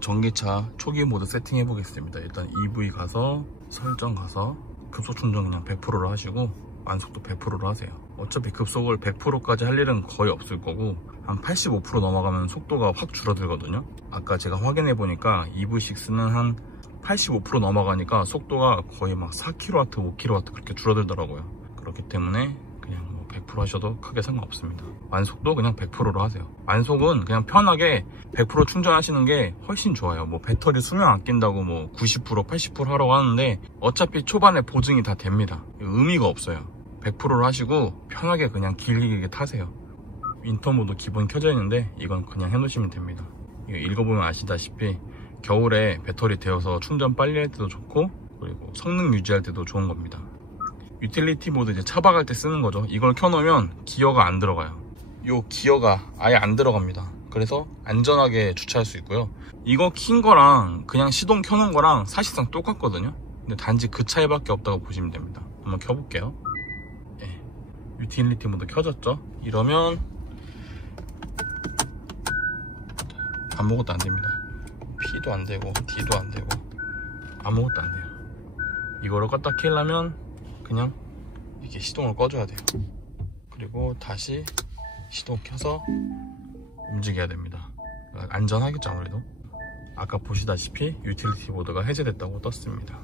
전기차 초기 모드 세팅해 보겠습니다. 일단 EV 가서 설정 가서 급속 충전 그냥 100%로 하시고 완속도 100%로 하세요. 어차피 급속을 100%까지 할 일은 거의 없을 거고 한 85% 넘어가면 속도가 확 줄어들거든요. 아까 제가 확인해 보니까 EV6는 한 85% 넘어가니까 속도가 거의 막 4kW, 5kW 그렇게 줄어들더라고요. 그렇기 때문에 그냥 뭐 100% 하셔도 크게 상관없습니다. 완속도 그냥 100%로 하세요. 완속은 그냥 편하게 100% 충전하시는 게 훨씬 좋아요. 뭐 배터리 수명 아낀다고 뭐 90%, 80% 하라고 하는데 어차피 초반에 보증이 다 됩니다. 의미가 없어요. 100%로 하시고 편하게 그냥 길게 타세요. 윈터 모드 기본 켜져 있는데 이건 그냥 해놓으시면 됩니다. 이거 읽어보면 아시다시피 겨울에 배터리 데워서 충전 빨리 할 때도 좋고 그리고 성능 유지할 때도 좋은 겁니다. 유틸리티 모드 이제 차 박을 때 쓰는 거죠. 이걸 켜놓으면 기어가 안 들어가요. 요 기어가 아예 안 들어갑니다. 그래서 안전하게 주차할 수 있고요. 이거 킨 거랑 그냥 시동 켜놓은 거랑 사실상 똑같거든요. 근데 단지 그 차이밖에 없다고 보시면 됩니다. 한번 켜볼게요. 네. 유틸리티 모드 켜졌죠? 이러면 아무것도 안 됩니다. P도 안 되고 D도 안 되고 아무것도 안 돼요. 이거를 껐다 켜려면 그냥 이렇게 시동을 꺼줘야 돼요. 그리고 다시 시동 켜서 움직여야 됩니다. 안전하겠죠 아무래도. 아까 보시다시피 유틸리티 모드가 해제됐다고 떴습니다.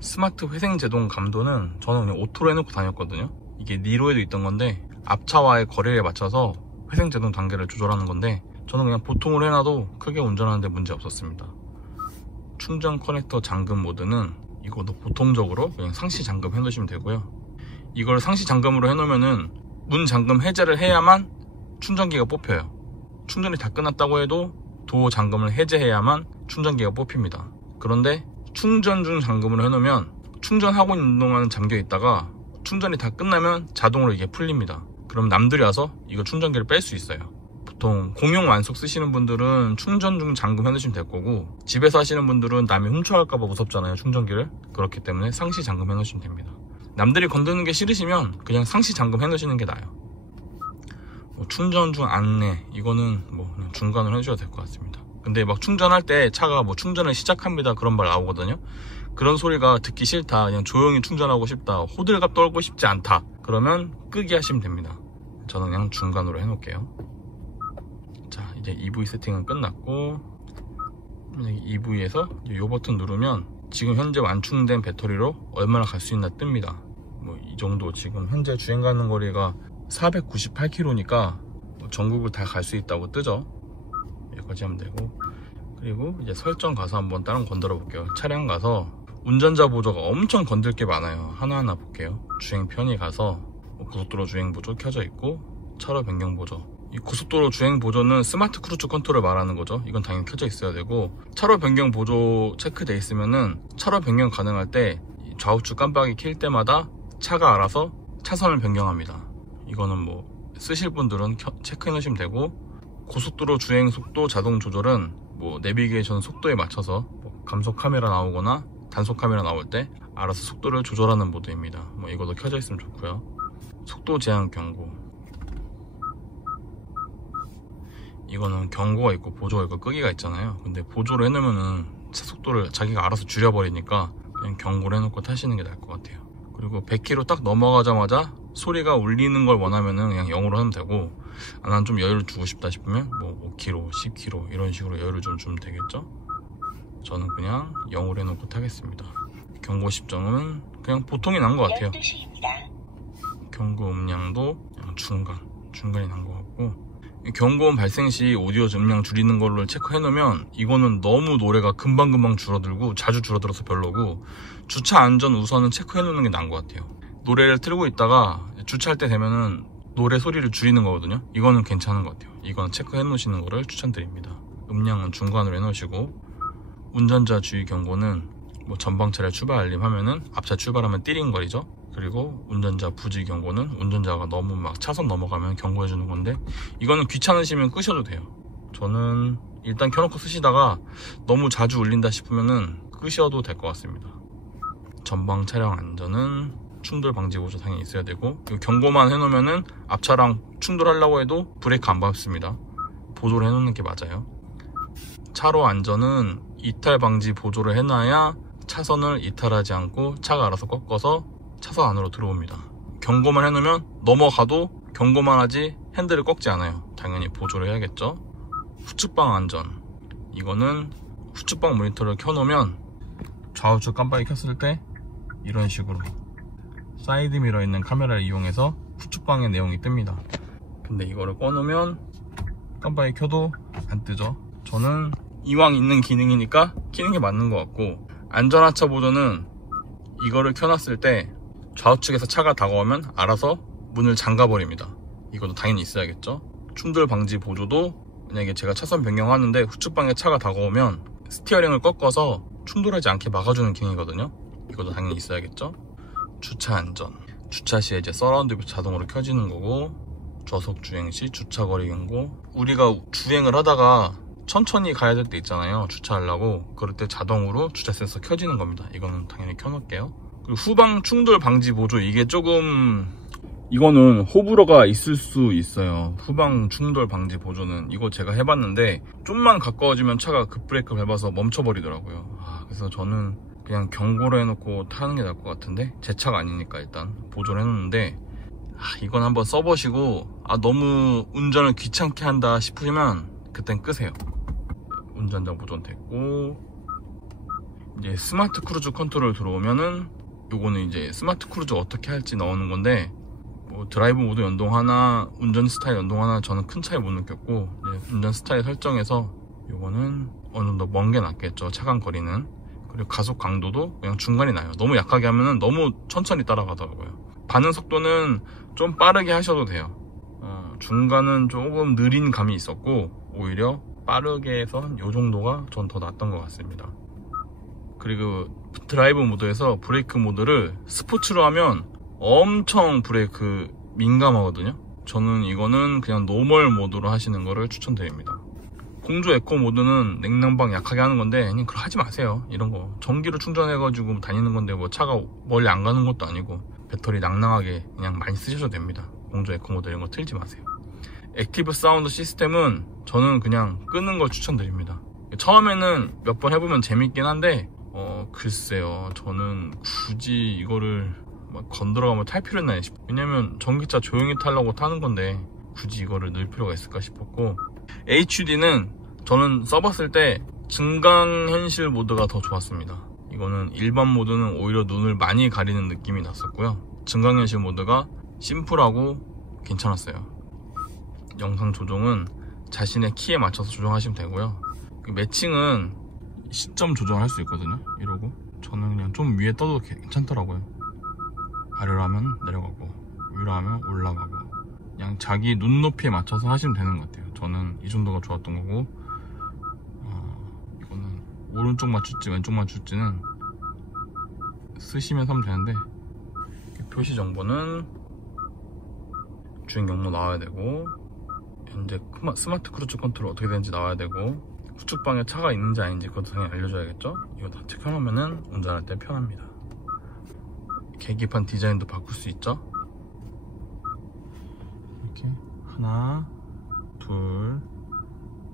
스마트 회생 제동 감도는 저는 그냥 오토로 해놓고 다녔거든요. 이게 니로에도 있던 건데 앞차와의 거리에 맞춰서 회생 제동 단계를 조절하는 건데 저는 그냥 보통으로 해놔도 크게 운전하는데 문제 없었습니다. 충전 커넥터 잠금 모드는 이것도 보통적으로 그냥 상시 잠금 해놓으시면 되고요. 이걸 상시 잠금으로 해놓으면은 문 잠금 해제를 해야만 충전기가 뽑혀요. 충전이 다 끝났다고 해도 도어 잠금을 해제해야만 충전기가 뽑힙니다. 그런데 충전 중 잠금으로 해놓으면 충전하고 있는 동안 잠겨 있다가 충전이 다 끝나면 자동으로 이게 풀립니다. 그럼 남들이 와서 이거 충전기를 뺄 수 있어요. 보통 공용 완속 쓰시는 분들은 충전 중 잠금 해놓으시면 될 거고 집에서 하시는 분들은 남이 훔쳐갈까봐 무섭잖아요 충전기를. 그렇기 때문에 상시 잠금 해놓으시면 됩니다. 남들이 건드는 게 싫으시면 그냥 상시 잠금 해놓으시는 게 나아요. 뭐 충전 중 안내 이거는 뭐 그냥 중간으로 해주셔도 될 것 같습니다. 근데 막 충전할 때 차가 뭐 충전을 시작합니다 그런 말 나오거든요. 그런 소리가 듣기 싫다, 그냥 조용히 충전하고 싶다, 호들갑 떨고 싶지 않다 그러면 끄기 하시면 됩니다. 저는 그냥 중간으로 해놓을게요. 자, 이제 EV 세팅은 끝났고 EV에서 이 버튼 누르면 지금 현재 완충된 배터리로 얼마나 갈 수 있나 뜹니다. 뭐 이 정도 지금 현재 주행 가는 거리가 498km니까 전국을 다 갈 수 있다고 뜨죠. 여기까지 하면 되고 그리고 이제 설정 가서 한번 다른 거 건드려 볼게요. 차량 가서 운전자 보조가 엄청 건들 게 많아요. 하나하나 볼게요. 주행 편의 가서 고속도로 주행 보조 켜져 있고 차로 변경 보조. 이 고속도로 주행 보조는 스마트 크루즈 컨트롤 말하는 거죠. 이건 당연히 켜져 있어야 되고 차로 변경 보조 체크돼 있으면은 차로 변경 가능할 때 좌우측 깜빡이 킬 때마다 차가 알아서 차선을 변경합니다. 이거는 뭐 쓰실 분들은 체크해 놓으시면 되고 고속도로 주행 속도 자동 조절은 뭐 내비게이션 속도에 맞춰서 뭐 감속 카메라 나오거나 단속 카메라 나올 때 알아서 속도를 조절하는 모드입니다. 뭐 이것도 켜져 있으면 좋고요. 속도 제한 경고 이거는 경고가 있고 보조가 있고 끄기가 있잖아요. 근데 보조를 해놓으면은 차 속도를 자기가 알아서 줄여버리니까 그냥 경고를 해놓고 타시는 게 나을 것 같아요. 그리고 100km 딱 넘어가자마자 소리가 울리는 걸 원하면은 그냥 0으로 하면 되고 난 좀 여유를 주고 싶다 싶으면 뭐 5km, 10km 이런 식으로 여유를 좀 주면 되겠죠. 저는 그냥 0으로 해놓고 타겠습니다. 경고 시점은 그냥 보통이 난 것 같아요. 12시입니다. 경고 음량도 그냥 중간이 난 것 같고 경고음 발생 시 오디오 음량 줄이는 걸로 체크해 놓으면 이거는 너무 노래가 금방금방 줄어들고 자주 줄어들어서 별로고 주차 안전 우선은 체크해 놓는 게 나은 것 같아요. 노래를 틀고 있다가 주차할 때 되면은 노래 소리를 줄이는 거거든요. 이거는 괜찮은 것 같아요. 이건 체크해 놓으시는 거를 추천드립니다. 음량은 중간으로 해 놓으시고 운전자 주의 경고는 뭐 전방 차량 출발 알림하면은 앞차 출발하면 띠링거리죠. 그리고 운전자 부지 경고는 운전자가 너무 막 차선 넘어가면 경고해 주는 건데 이거는 귀찮으시면 끄셔도 돼요. 저는 일단 켜놓고 쓰시다가 너무 자주 울린다 싶으면은 끄셔도 될 것 같습니다. 전방 차량 안전은 충돌 방지 보조 당연히 있어야 되고 경고만 해놓으면은 앞차랑 충돌하려고 해도 브레이크 안 밟습니다. 보조를 해놓는 게 맞아요. 차로 안전은 이탈 방지 보조를 해놔야 차선을 이탈하지 않고 차가 알아서 꺾어서 차선 안으로 들어옵니다. 경고만 해놓으면 넘어가도 경고만 하지 핸들을 꺾지 않아요. 당연히 보조를 해야겠죠. 후측방 안전, 이거는 후측방 모니터를 켜놓으면 좌우측 깜빡이 켰을 때 이런 식으로 사이드 미러에 있는 카메라를 이용해서 후측방의 내용이 뜹니다. 근데 이거를 꺼놓으면 깜빡이 켜도 안 뜨죠. 저는 이왕 있는 기능이니까 켜는 게 맞는 것 같고, 안전하차 보조는 이거를 켜놨을 때 좌우측에서 차가 다가오면 알아서 문을 잠가버립니다. 이것도 당연히 있어야겠죠. 충돌 방지 보조도 만약에 제가 차선 변경하는데 후측방에 차가 다가오면 스티어링을 꺾어서 충돌하지 않게 막아주는 기능이거든요. 이것도 당연히 있어야겠죠. 주차 안전, 주차 시에 이제 서라운드 뷰 자동으로 켜지는 거고, 저속 주행 시 주차 거리 경고, 우리가 주행을 하다가 천천히 가야 될 때 있잖아요. 주차하려고. 그럴 때 자동으로 주차 센서 켜지는 겁니다. 이거는 당연히 켜놓을게요. 그리고 후방 충돌 방지 보조, 이게 조금, 이거는 호불호가 있을 수 있어요. 후방 충돌 방지 보조는 이거 제가 해봤는데 좀만 가까워지면 차가 급브레이크 밟아서 멈춰버리더라고요. 그래서 저는 그냥 경고를 해놓고 타는 게 나을 것 같은데, 제 차가 아니니까 일단 보조를 해놓는데, 이건 한번 써보시고 너무 운전을 귀찮게 한다 싶으면 그땐 끄세요. 운전자 보존 됐고, 이제 스마트 크루즈 컨트롤 들어오면은 요거는 이제 스마트 크루즈 어떻게 할지 나오는 건데, 뭐 드라이브 모드 연동하나 운전 스타일 연동하나 저는 큰 차이 못 느꼈고, 운전 스타일 설정에서 요거는 어느 정도 먼 게 낫겠죠. 차간 거리는. 그리고 가속 강도도 그냥 중간이 나요. 너무 약하게 하면은 너무 천천히 따라가더라고요. 반응 속도는 좀 빠르게 하셔도 돼요. 중간은 조금 느린 감이 있었고, 오히려 빠르게 해서 요 정도가 전 더 낫던 것 같습니다. 그리고 드라이브 모드에서 브레이크 모드를 스포츠로 하면 엄청 브레이크 민감하거든요. 저는 이거는 그냥 노멀 모드로 하시는 거를 추천드립니다. 공조 에코 모드는 냉난방 약하게 하는 건데, 그냥 그거 하지 마세요. 이런 거 전기로 충전해가지고 다니는 건데 뭐 차가 멀리 안 가는 것도 아니고 배터리 낭낭하게 그냥 많이 쓰셔도 됩니다. 공조 에코 모드 이런 거 틀지 마세요. 액티브 사운드 시스템은 저는 그냥 끄는 걸 추천드립니다. 처음에는 몇 번 해보면 재밌긴 한데 글쎄요, 저는 굳이 이거를 막 건드려가면 탈 필요는 아니 싶어요. 왜냐면 전기차 조용히 타려고 타는 건데 굳이 이거를 넣을 필요가 있을까 싶었고, HUD는 저는 써봤을 때 증강현실 모드가 더 좋았습니다. 이거는 일반 모드는 오히려 눈을 많이 가리는 느낌이 났었고요. 증강현실 모드가 심플하고 괜찮았어요. 영상 조정은 자신의 키에 맞춰서 조정하시면 되고요. 매칭은 시점 조정할 수 있거든요. 이러고 저는 그냥 좀 위에 떠도 괜찮더라고요. 아래로 하면 내려가고 위로 하면 올라가고, 그냥 자기 눈높이에 맞춰서 하시면 되는 것 같아요. 저는 이 정도가 좋았던 거고, 이거는 오른쪽 맞출지 왼쪽 맞출지는 쓰시면서 하면 되는데, 표시 정보는 주행 경로 나와야 되고, 현재 스마트 크루즈 컨트롤 어떻게 되는지 나와야 되고, 후측방에 차가 있는지 아닌지 그것도 당연히 알려줘야겠죠. 이거 다 체크해놓으면 운전할 때 편합니다. 계기판 디자인도 바꿀 수 있죠. 이렇게 하나, 둘,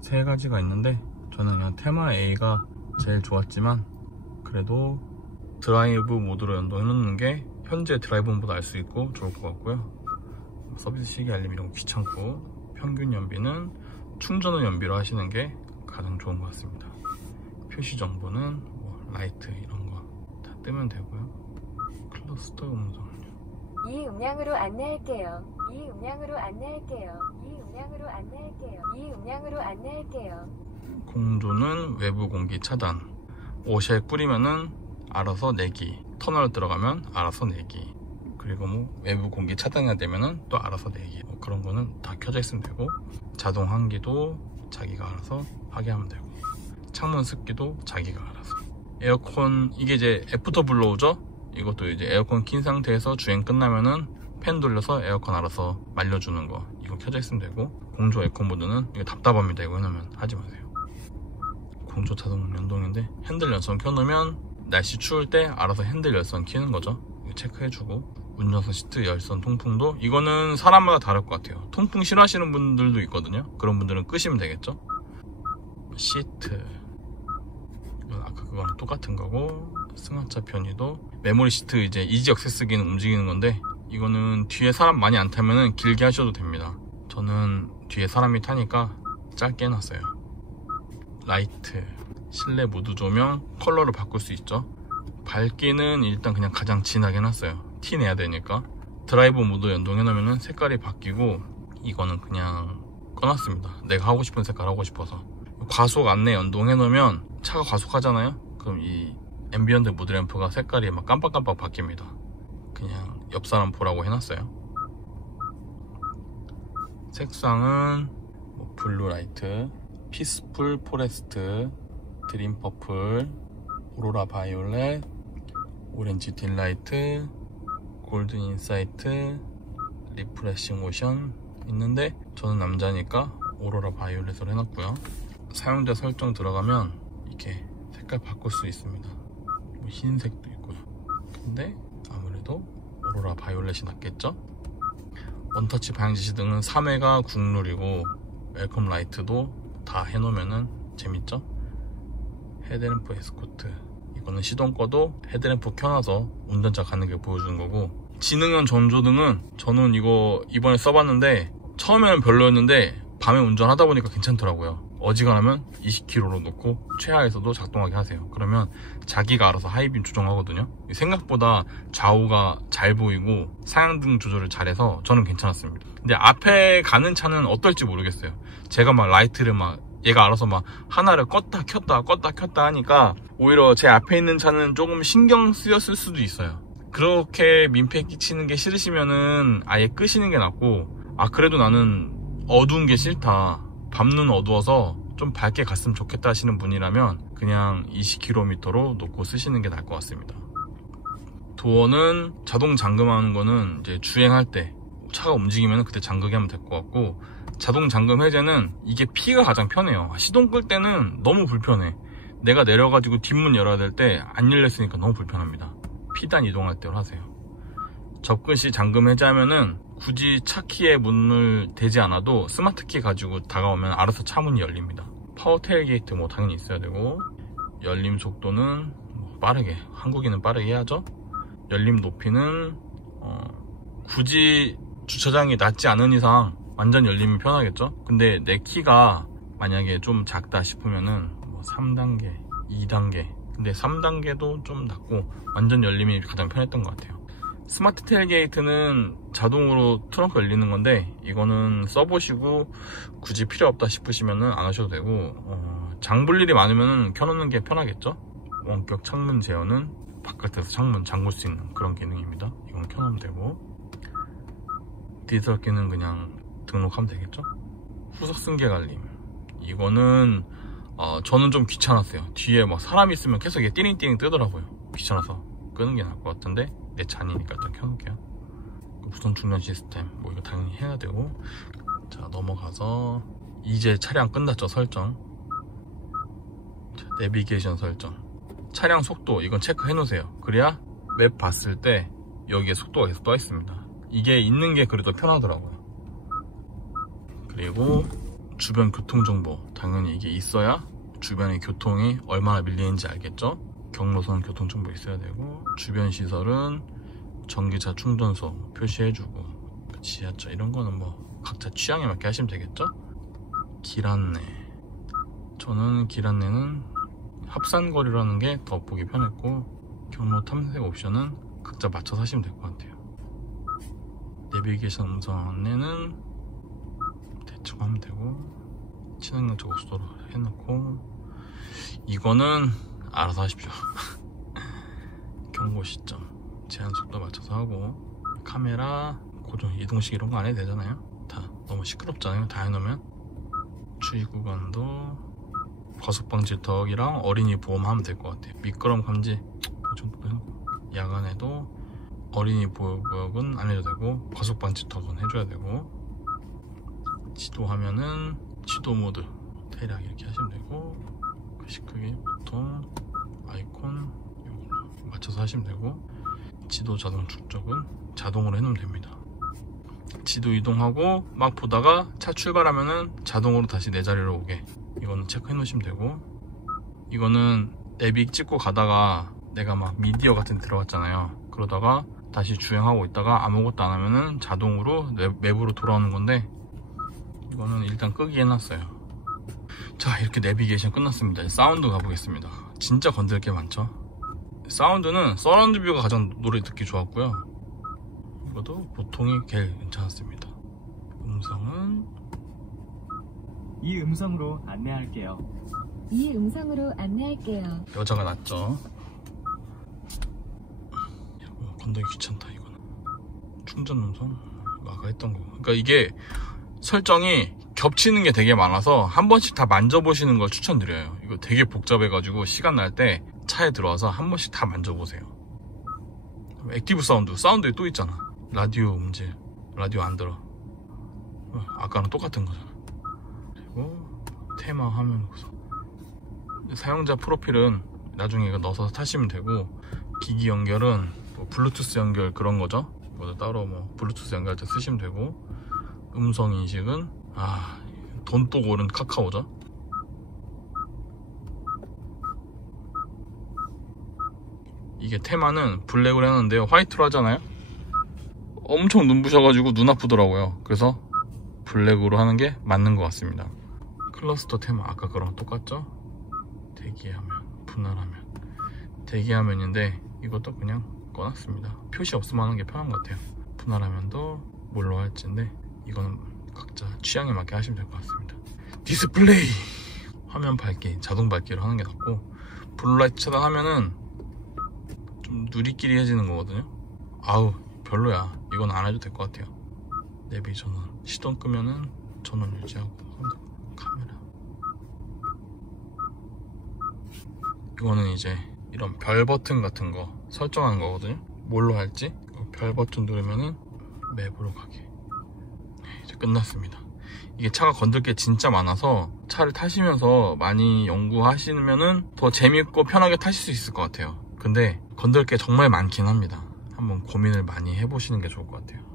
세 가지가 있는데, 저는 그냥 테마 A가 제일 좋았지만 그래도 드라이브 모드로 연동해 놓는 게 현재 드라이브 모드 알 수 있고 좋을 것 같고요. 서비스 시기 알림 이런 거 귀찮고, 평균 연비는 충전 후 연비로 하시는 게 가장 좋은 것 같습니다. 표시 정보는 뭐 라이트 이런 거 다 뜨면 되고요. 클러스터 음성요. 이 음량으로 안내할게요. 이 음량으로 안내할게요. 이 음량으로 안내할게요. 이 음량으로 안내할게요. 공조는 외부 공기 차단. 오쉘 뿌리면은 알아서 내기. 터널 들어가면 알아서 내기. 그리고 뭐 외부 공기 차단이 되면은 또 알아서 내기. 뭐 그런 거는 다 켜져 있으면 되고, 자동 환기도 자기가 알아서 하게 하면 되고, 창문 습기도 자기가 알아서. 에어컨, 이게 이제 애프터 블로우죠. 이것도 이제 에어컨 킨 상태에서 주행 끝나면은 팬 돌려서 에어컨 알아서 말려주는 거, 이거 켜져 있으면 되고, 공조 에코 모드는 이거 답답합니다. 이거 해놓으면 하지 마세요. 공조 자동 연동인데, 핸들 연성 켜놓으면 날씨 추울 때 알아서 핸들 연성 켜는 거죠. 이거 체크해주고, 운전석 시트 열선 통풍도 이거는 사람마다 다를 것 같아요. 통풍 싫어하시는 분들도 있거든요. 그런 분들은 끄시면 되겠죠. 시트 이건 아까 그거랑 똑같은 거고, 승하차 편의도 메모리 시트 이제 이지 액세스기는 움직이는 건데, 이거는 뒤에 사람 많이 안 타면은 길게 하셔도 됩니다. 저는 뒤에 사람이 타니까 짧게 해놨어요. 라이트, 실내 무드 조명 컬러를 바꿀 수 있죠. 밝기는 일단 그냥 가장 진하게 해놨어요. 티 내야 되니까. 드라이브 모드 연동해 놓으면 색깔이 바뀌고, 이거는 그냥 꺼놨습니다. 내가 하고 싶은 색깔 하고 싶어서. 과속 안내 연동해 놓으면 차가 과속하잖아요. 그럼 이 앰비언트 무드 램프가 색깔이 막 깜빡깜빡 바뀝니다. 그냥 옆 사람 보라고 해놨어요. 색상은 뭐 블루 라이트, 피스풀 포레스트, 드림 퍼플, 오로라 바이올렛, 오렌지 딜라이트, 골든 인사이트, 리프레싱 오션 있는데, 저는 남자니까 오로라 바이올렛으로 해놨고요. 사용자 설정 들어가면 이렇게 색깔 바꿀 수 있습니다. 뭐 흰색도 있고요. 근데 아무래도 오로라 바이올렛이 낫겠죠? 원터치 방향 지시등은 3회가 국룰이고, 웰컴 라이트도 다 해놓으면 재밌죠? 헤드램프 에스코트, 이거는 시동 꺼도 헤드램프 켜놔서 운전자 가는 게 보여주는 거고, 지능형 전조등은 저는 이거 이번에 써봤는데 처음에는 별로였는데 밤에 운전하다 보니까 괜찮더라고요. 어지간하면 20km로 놓고 최하에서도 작동하게 하세요. 그러면 자기가 알아서 하이빔 조정하거든요. 생각보다 좌우가 잘 보이고 상향등 조절을 잘해서 저는 괜찮았습니다. 근데 앞에 가는 차는 어떨지 모르겠어요. 제가 막 라이트를 막 얘가 알아서 막 하나를 껐다 켰다 하니까 오히려 제 앞에 있는 차는 조금 신경 쓰였을 수도 있어요. 그렇게 민폐 끼치는 게 싫으시면은 아예 끄시는 게 낫고, 아 그래도 나는 어두운 게 싫다, 밤눈 어두워서 좀 밝게 갔으면 좋겠다 하시는 분이라면 그냥 20km로 놓고 쓰시는 게 나을 것 같습니다. 도어는 자동 잠금하는 거는 이제 주행할 때 차가 움직이면 그때 잠그게 하면 될 것 같고, 자동 잠금 해제는 이게 P가 가장 편해요. 시동 끌 때는 너무 불편해. 내가 내려가지고 뒷문 열어야 될 때 안 열렸으니까 너무 불편합니다. P단 이동할 때로 하세요. 접근 시 잠금 해제하면은 굳이 차 키에 문을 대지 않아도 스마트 키 가지고 다가오면 알아서 차 문이 열립니다. 파워 테일게이트 뭐 당연히 있어야 되고, 열림 속도는 빠르게, 한국인은 빠르게 해야죠. 열림 높이는 굳이 주차장이 낮지 않은 이상 완전 열림이 편하겠죠. 근데 내 키가 만약에 좀 작다 싶으면은 뭐 3단계, 2단계, 근데 3단계도 좀 낮고 완전 열림이 가장 편했던 것 같아요. 스마트 테일게이트는 자동으로 트렁크 열리는 건데, 이거는 써보시고 굳이 필요 없다 싶으시면은 안 하셔도 되고, 장 볼 일이 많으면 켜놓는 게 편하겠죠. 원격 창문 제어는 바깥에서 창문 잠글 수 있는 그런 기능입니다. 이건 켜놓으면 되고, 디지털키는 그냥 등록하면 되겠죠. 후석 승계 갈림, 이거는 저는 좀 귀찮았어요. 뒤에 막 사람 있으면 계속 이게 띠링띠링 뜨더라고요. 귀찮아서 끄는 게 나을 것 같은데, 내 차니까 일단 켜놓을게요. 무선 충전 시스템 뭐 이거 당연히 해야 되고. 자, 넘어가서 이제 차량 끝났죠. 설정. 자, 내비게이션 설정, 차량 속도 이건 체크해 놓으세요. 그래야 맵 봤을 때 여기에 속도가 계속 떠 있습니다. 이게 있는 게 그래도 편하더라고요. 그리고 주변 교통정보, 당연히 이게 있어야 주변의 교통이 얼마나 밀리는지 알겠죠. 경로선 교통정보 있어야 되고, 주변 시설은 전기차 충전소 표시해주고, 지하철 이런 거는 뭐 각자 취향에 맞게 하시면 되겠죠. 길 안내, 저는 길 안내는 합산거리라는 게 더 보기 편했고, 경로 탐색 옵션은 각자 맞춰서 하시면 될 것 같아요. 내비게이션 음성 안내는 대충 하면 되고, 친환경 저고속도로 해놓고, 이거는 알아서 하십시오. 경고 시점, 제한 속도 맞춰서 하고, 카메라 고정, 이동식 이런 거 안 해도 되잖아요. 다 너무 시끄럽잖아요. 다 해놓으면. 주의 구간도 과속방지 덕이랑 어린이 보험 하면 될 것 같아요. 미끄럼 감지 이 정도 해놓고, 야간에도 어린이 보호구역은 안 해도 되고 과속방지 덕은 해줘야 되고, 지도하면은 지도 모드 대략 이렇게 하시면 되고, 글씨 크기 보통 아이콘 이걸로 맞춰서 하시면 되고, 지도 자동 축적은 자동으로 해놓으면 됩니다. 지도 이동하고 막 보다가 차 출발하면은 자동으로 다시 내 자리로 오게, 이거는 체크해 놓으시면 되고, 이거는 내비 찍고 가다가 내가 막 미디어 같은 데 들어갔잖아요. 그러다가 다시 주행하고 있다가 아무것도 안 하면은 자동으로 맵으로 돌아오는 건데, 이거는 일단 끄기 해놨어요. 자, 이렇게 내비게이션 끝났습니다. 이제 사운드 가보겠습니다. 진짜 건들 게 많죠. 사운드는 서라운드 뷰가 가장 노래 듣기 좋았고요. 이것도 보통이 제일 괜찮았습니다. 음성은 이 음성으로 안내할게요. 이 음성으로 안내할게요. 여자가 낫죠. 건들기 귀찮다. 이거는 충전 음성, 아까 했던 거. 그러니까 이게 설정이 겹치는 게 되게 많아서 한 번씩 다 만져보시는 걸 추천드려요. 이거 되게 복잡해가지고 시간 날 때 차에 들어와서 한 번씩 다 만져보세요. 액티브 사운드에 또 있잖아. 라디오 음질, 라디오 안 들어. 아까랑 똑같은 거잖아. 그리고 테마 화면 구성. 사용자 프로필은 나중에 이거 넣어서 타시면 되고, 기기 연결은 뭐 블루투스 연결 그런 거죠. 이거 따로 뭐 블루투스 연결할 때 쓰시면 되고, 음성 인식은 돈 또 오른 카카오죠. 이게 테마는 블랙으로 해놨는데요, 화이트로 하잖아요. 엄청 눈부셔가지고 눈 아프더라고요. 그래서 블랙으로 하는 게 맞는 것 같습니다. 클러스터 테마 아까 그랑 똑같죠. 대기화면, 분할화면, 대기화면인데 이것도 그냥 꺼놨습니다. 표시 없으면 하는 게 편한 것 같아요. 분할화면도 뭘로 할지인데 이거는 각자 취향에 맞게 하시면 될 것 같습니다. 디스플레이, 화면 밝기, 자동 밝기로 하는 게 낫고, 블루라이트 차단하면은 좀 누리끼리해지는 거거든요. 아우 별로야. 이건 안 해도 될 것 같아요. 내비 전원, 시동 끄면은 전원 유지하고, 카메라. 이거는 이제 이런 별 버튼 같은 거 설정하는 거거든요. 뭘로 할지 별 버튼 누르면은 맵으로 가게. 이제 끝났습니다. 이게 차가 건들 게 진짜 많아서 차를 타시면서 많이 연구하시면은 더 재밌고 편하게 타실 수 있을 것 같아요. 근데 건들 게 정말 많긴 합니다. 한번 고민을 많이 해보시는 게 좋을 것 같아요.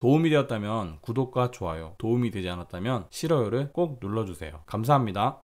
도움이 되었다면 구독과 좋아요, 도움이 되지 않았다면 싫어요를 꼭 눌러주세요. 감사합니다.